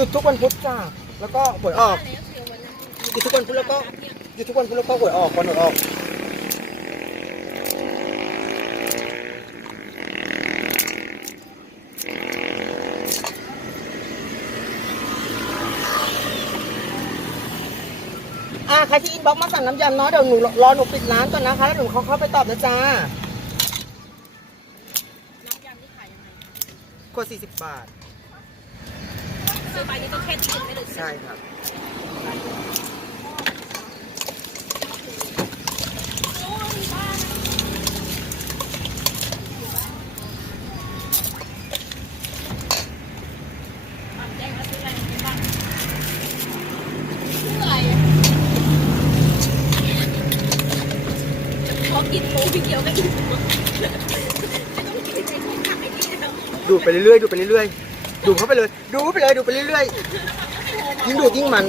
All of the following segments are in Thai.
ยุดทุกวันพุธจ้าแล้วก็หวยออกหยุดทุกวันพุธแล้วก็หยุดทุกวันพุธแล้วก็หวยออกวันหวยออกอ่าใครที่อินบ็อกซ์มาสั่งน้ำยำเนาะเดี๋ยวหนูรอหนูปิดร้านก่อนนะคะแล้วหนูเขาเข้าไปตอบนะจ้าน้ำยำนี่ขายยังไงกด40บาทือไปนี่ก็แค่จิ้มไม่ได้ใช่ครับแจ้งว่าซื้ออะไรในบ้านซื้ออะไรพอกินหมูพี่เกียวก็อิ่มไม่ต้องกินในของหนักไอ้นี่แล้ว ดูดไปเรื่อยๆดูดไปเรื่อยๆ ดูดเข้าไปเลย ดูไปเลย ดูไปเรื่อยๆ ยิ่งดูดยิ่งมัน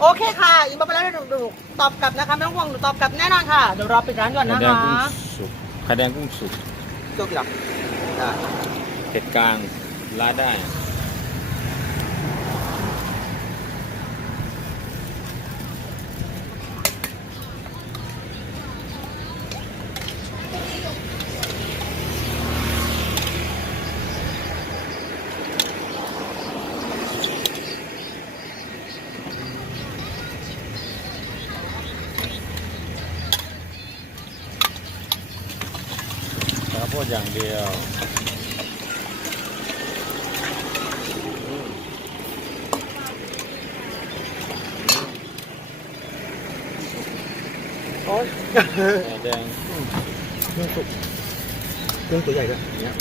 โอเคค่ะอินบ็อกซ์ไปแล้วเดี๋ยวหนูตอบกลับนะคะไม่ต้องห่วงหนูตอบกลับแน่นอนค่ะ เดี๋ยวรอปิดร้านก่อนไข่นะแดงคะกุ้งสุกไข่แดงกุ้งสุกโจ๊กกี่หรออ่าเผ็ดกลางราดได้ พดอย่างเดียวโอ๊ยไข่แดงเครื่องสุกเครื่องตัวใหญ่ด้วยเนี่ย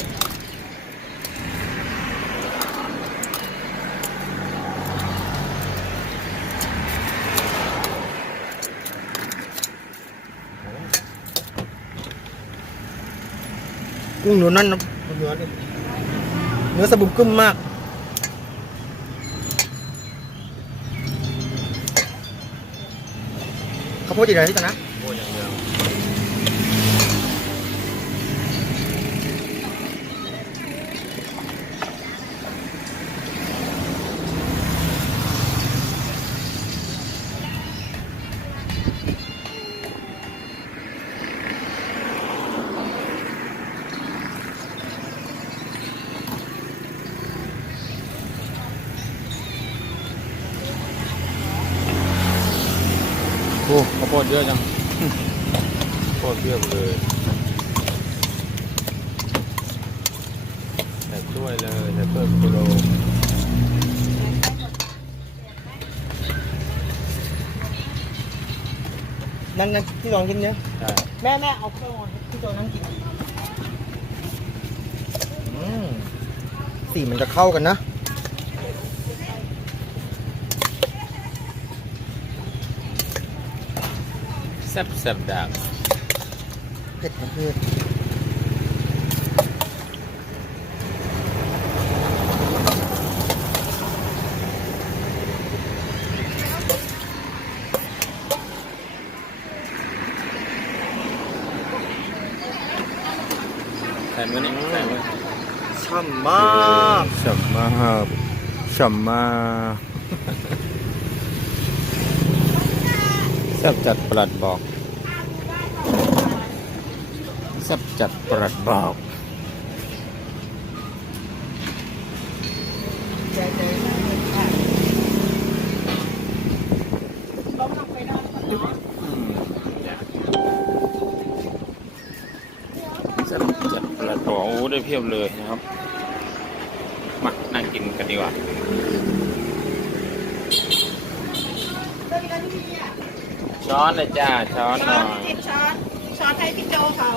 กุ้งเนื้อนั่นนะเนื้อเนื้อสะบุมกึ้มมากข้าวโพดจีนที่กันนะข้าวโพดอย่าง อ้ข้าวโพดเยอะจังข้าวโพดเยอะเลยใส่ถ้วยเลยใส่ถ้วยโคโลนั่นนั่นที่น้องกินเนี้ยใช่แม่แม่เอาเครื่องที่ตัวนั่งกินอืมสีมันจะเข้ากันนะ แซ่บแซ่บดักเผ็ดนะเพื่อนใส่มือนี่ใส่มือช่ำมาก ฉ่ำมากฉ่ำมาก แซ่บจัดประหลัดบอกแซ่บจัดประหลัดบอกจัดจัดประหลัดบอกโอ้ได้เพียบเลยนะครับ มา นั่งกินกันดีกว่า ช้อนเลยจ้า ช้อนหน่อยจิบช้อน ช้อนให้พี่โจเขา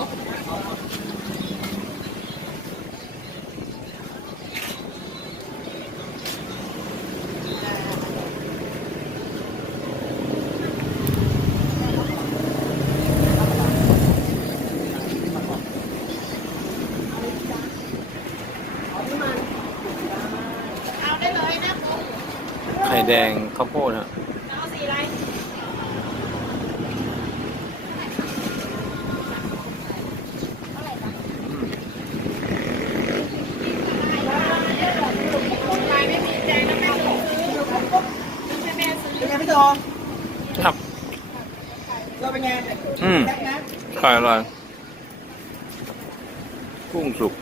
เอาได้เลยนะคุณไข่แดงข้าวโพดนะเอาสีอะไร ครับ เราเป็นไง อืมแซ่บนะไรกุ้งสุก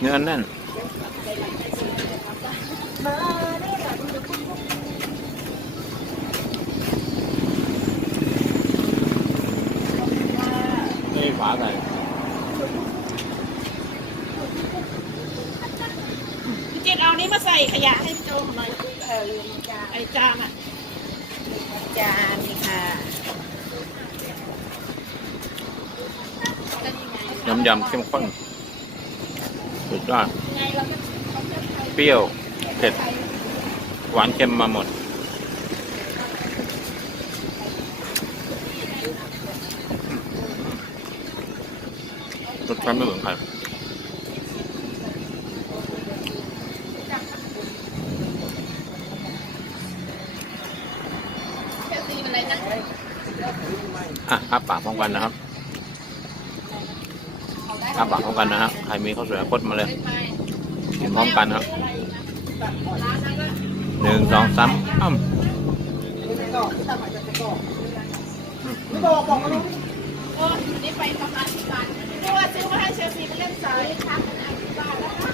เนื้อแน่นนี่ฝาใส่พี่เจนเอานี้มาใส่ขยะให้โจหน่อยเออไอจานอะ จานนี่ค่ะน้ำยำเข้มข้นสุดยอดเปรี้ยว เผ็ด หวานเค็มมาหมด รสชาติไม่เหมือนใคร กันนะครับอ้าปากพร้อมกันนะฮะใครมีข้าวสวยกดมาเลยกินพร้อมกันครับหนึ่งสองสามอ้ำไม่ใช่กรอกที่ตามมาจากกรอกไม่บอกบอกมาลูก โอ้นี่ไปประมาณสิบบาทนี่ว่าซื้อมาให้เชลซีไปเล่นสายค่ะเป็นไอสิบบาทแล้วนะ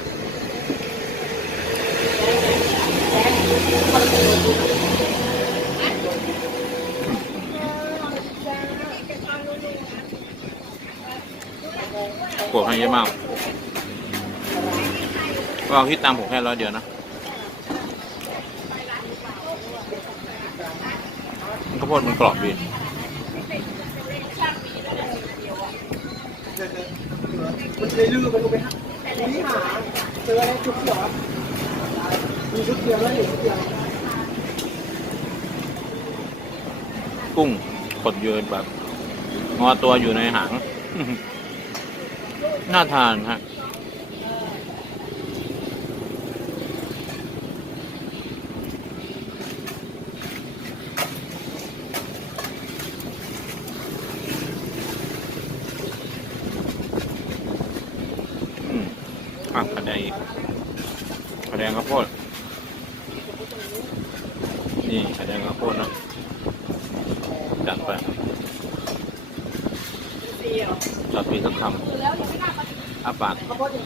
ปวดให้เยอะมากก็ เอาที่ตามผมแค่ร้อยเดียวนะข้าวโพดมันกรอบดีมันเลยลืมไปดูไปฮะนี่หาเจออะไรชุดเขียวมีชุดเขียวแล้วอยู่ชุดเขียวกุ้งกดอยู่แบบงอตัวอยู่ในหาง น่าทานฮะอืมอะกระแดงอีกกระแดงข้าวโพด นี่กระแดงข้าวโพดนะจัดไปจัดปีสักคำอ้าปากข้าวโพดอีก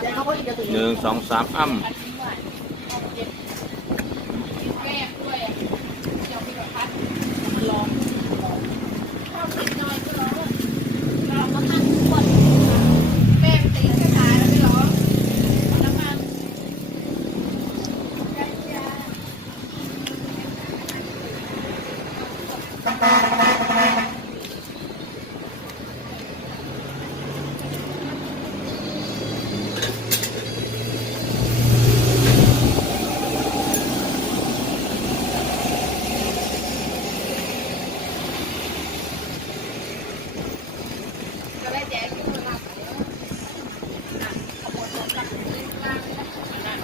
แกงข้าวโพดอีกกระตุ้หนึ่งสองสามอ้ำ แก้ด้วยเดี๋ยวพี่กับพัดมันลองข้าวติดน้อยก็ร้องเราก็ตั้งขวดแป้งตีกระจายแล้วไม่ร้องน้ำมัน ก็ได้แจ๊กที่มันรับขบวนรถกลับไปที่ล่างนั่น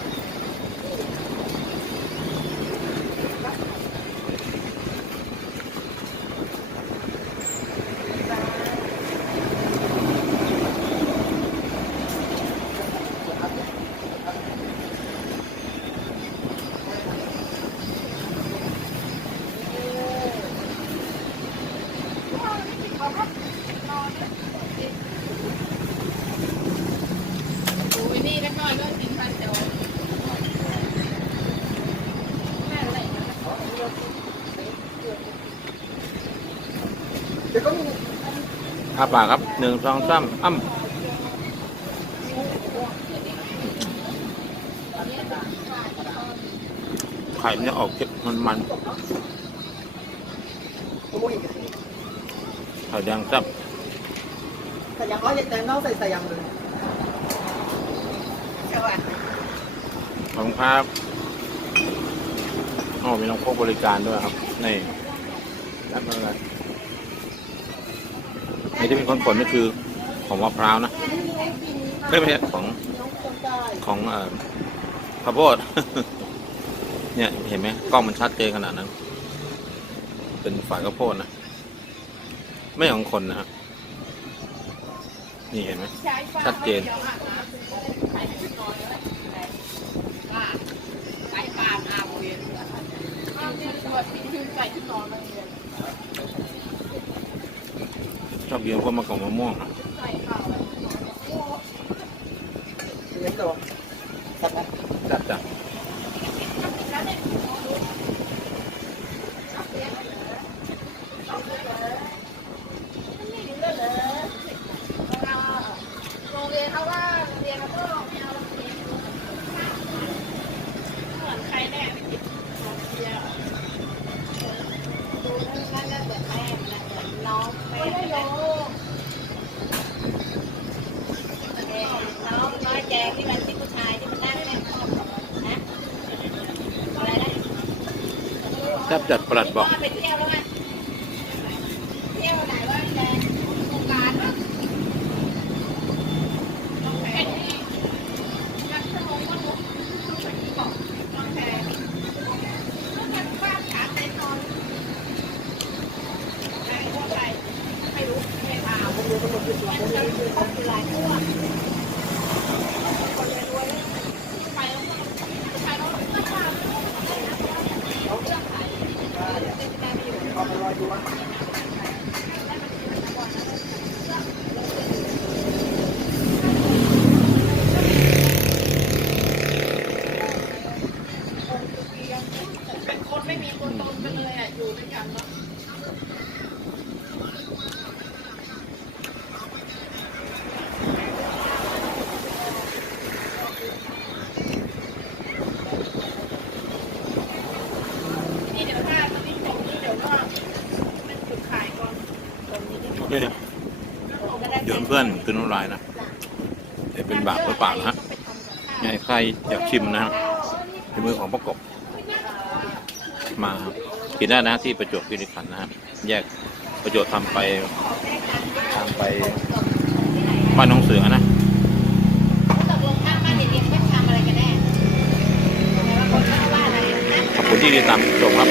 ดูไอ้นี่เล็กน้อยก็สินพันเดียวแม่อะไรนะ เดี๋ยวก็มี อ้าปากครับหนึ่งสองสามอ้ำไข่มันจะออกเผ็ดมันมันข้าวโพดอีกๆไข่แดงแซ่บใส่ยางเขาแตงเน่าใส่ใส่ยางเลยสวัสดีขอบคุณครับอ๋อมีน้องพกบริการด้วยครับ นี่รับมาเลย นี่ที่เป็นคนผลนี่คือของมะพร้าวนะไม่ใช่ของของเอ่อข้าวโพดเนี่ยเห็นไหมกล้องมันชัดเจนขนาดนั้น เป็นฝายข้าวโพดนะไม่ของคนนะฮะนี่เห็นไหมชัดเจนไปปาอาโเวียนใส่ที่นอนเลย อบเลี้ยงตัวสัตว์นะกอกมะม่วเนี่ยรับเลี้ยงเหรอรับเลี้ยงเหรอมันไม่รู้เลยเหรอเราโรงเรียนเขาว่าโรงเรียนเขาก็ไม่เอาโรงเรียนเหมือนใครแน่ไปกินของเดียวดูนั่นนั่นแบบแม่นะเหมือนน้องแม่ไม่รู้ น้องน้อยแจงที่มันที่ผู้ชายที่มันนั่งเนี่ยนะอะไรนะ แทบจัดประหลัดบอกไปเที่ยวแล้วไงเที่ยวไหนวะแจงโครงการวะน้องแพรนี่นักสมองก็รู้บอกน้องแพรแล้วมันฟาดขาเต็นนอนไหนพวกใครไม่รู้ไม่ถาม ผมรู้ทั้งหมดที่ตัว มันจะคบอยู่หลายตัวคนรวยไปแล้วก็ไปแล้วก็ตามเขาเรื่องขายเป็นการไปอยู่ เอาไปลอยตัว เป็น คนไม่มีตัวตนไปเลยอะอยู่ด้วยกันเนาะนี่เดี๋ยวถ้าตอนนี้ผมนี่เดี๋ยวก็เป็นจุดขายก่อนผมนี่โอเคเดี๋ยวเพื่อนคืนน้ำลายนะเดี๋ยวเป็นบาปหรือเปล่านะฮะยังไงใครอยากชิมนะฮะในมือของประกบ มากินได้นะที่ประจวบคีรีขันธ์นะครับแยกประจวบทำไปทางไปบ้านน้องเสือนะตกลงข้างบ้านเด็กๆไม่ทำอะไรกันแน่แต่ว่าคนเขาว่าอะไรนะขอบคุณที่ติดตามชมครับ